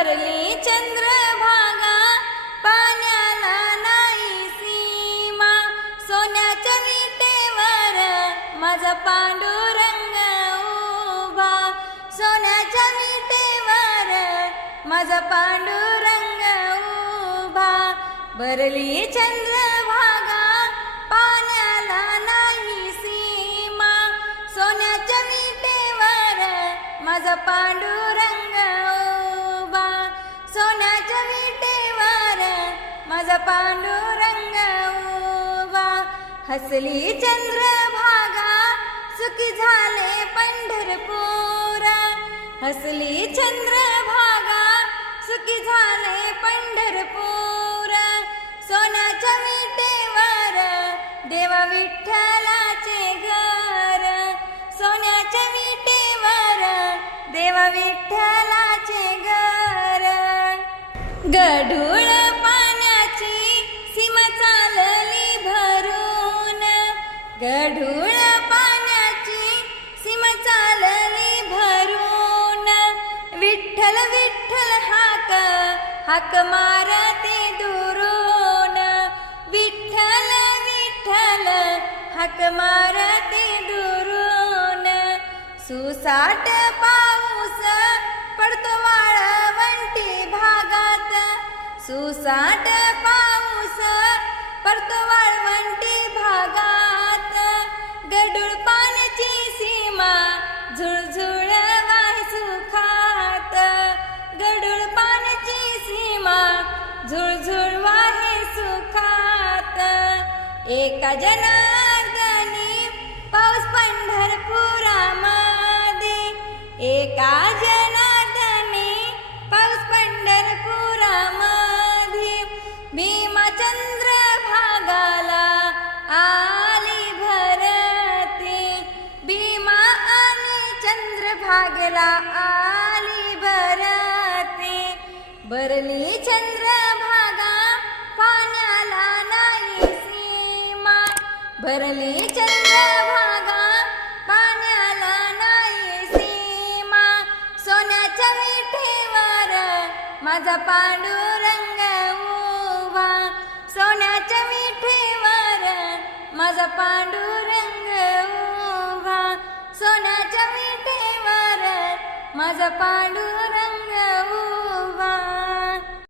ठरली चंद्रभागा पाण्याला नाही सीमा. सोन्याच्या विटेवर माझा पांडुरंग उभा. सोन्याच्या विटेवर माझा पांडुरंग उभा. भरली चंद्र चंद्रभागा पाण्याला नाही सीमा. सोन्याच्या विटेवर माझा पांडुरंग माझा पांडुरंग उभा हसली चंद्रभागा सुखी झाले पंढरपुरा. हसली चंद्रभागा सुखी झाले पंढरपुरा. सोन्याच्या विटेवर देवा विठ्ठलाचे घर. सोन्याच्या विटेवर देवा विठ्ठलाचे घर. गढूळ गढूळ पाण्याची सीमा चालली भरून. विठ्ठल विठ्ठल हाक हाक मारते दुरून. विठ्ठल विठ्ठल हाक मारते दुरून. सुसाट पाऊस पडतो वाळवंटी भागात. सुसाट एका जनार्दनी पाऊस पंढरपुरामध्ये. एका जनार्दनी पाऊस पंढरपुरामध्ये. भीमाचंद्र भागाला आली भरते. भीमा आणि चंद्रभागेला आली भरती. बरली चंद्रभागा भरली चंद्रभागा पाण्याला नाही सीमा. सोन्याच्या विठेवर माझा पांडुरंग उभा. सोन्याच्या विठेवर माझा पांडुरंग उभा. सोन्याच्या विठेवर माझा पांडुरंग